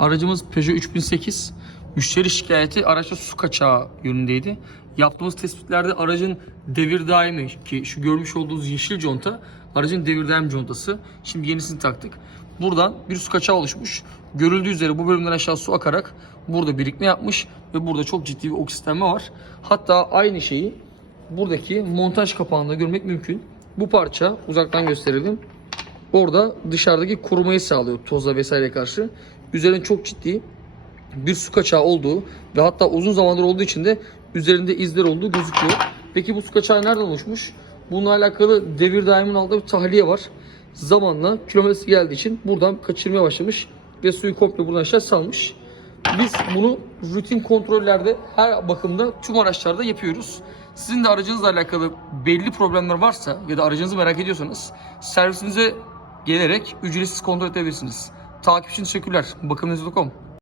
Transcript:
Aracımız Peugeot 3008. Müşteri şikayeti araçta su kaçağı yönündeydi. Yaptığımız tespitlerde aracın devir daimi ki şu görmüş olduğunuz yeşil conta aracın devir daim contası. Şimdi yenisini taktık. Buradan bir su kaçağı oluşmuş. Görüldüğü üzere bu bölümden aşağı su akarak burada birikme yapmış ve burada çok ciddi bir oksitlenme var. Hatta aynı şeyi buradaki montaj kapağında görmek mümkün. Bu parça uzaktan gösterelim. Orada dışarıdaki korumayı sağlıyor toza vesaire karşı. Üzerine çok ciddi bir su kaçağı olduğu ve hatta uzun zamandır olduğu için de üzerinde izler olduğu gözüküyor. Peki bu su kaçağı nereden oluşmuş? Bununla alakalı devir daimin altında bir tahliye var. Zamanla kilometresi geldiği için buradan kaçırmaya başlamış ve suyu komple buradan aşağı salmış. Biz bunu rutin kontrollerde her bakımda tüm araçlarda yapıyoruz. Sizin de aracınızla alakalı belli problemler varsa ya da aracınızı merak ediyorsanız servisimize gelerek ücretsiz kontrol edebilirsiniz. Takip için teşekkürler. Bakımınız.com